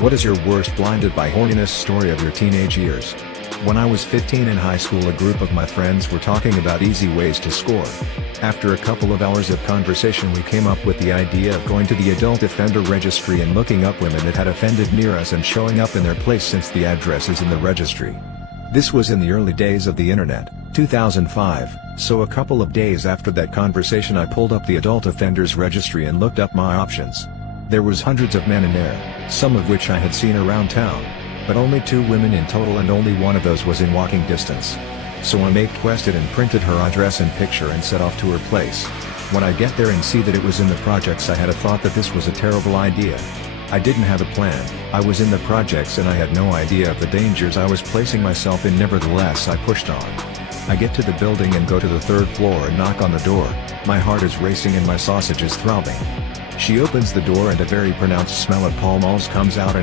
What is your worst blinded by horniness story of your teenage years? When I was 15 in high school, a group of my friends were talking about easy ways to score. After a couple of hours of conversation, we came up with the idea of going to the adult offender registry and looking up women that had offended near us and showing up in their place since the address is in the registry. This was in the early days of the internet, 2005, so a couple of days after that conversation I pulled up the adult offenders registry and looked up my options. There was hundreds of men in there, some of which I had seen around town, but only 2 women in total, and only one of those was in walking distance. So I requested and printed her address and picture and set off to her place. When I get there and see that it was in the projects, I had a thought that this was a terrible idea. I didn't have a plan. I was in the projects and I had no idea of the dangers I was placing myself in. Nevertheless, I pushed on. I get to the building and go to the 3rd floor and knock on the door. My heart is racing and my sausage is throbbing. She opens the door and a very pronounced smell of Pall Malls comes out, and I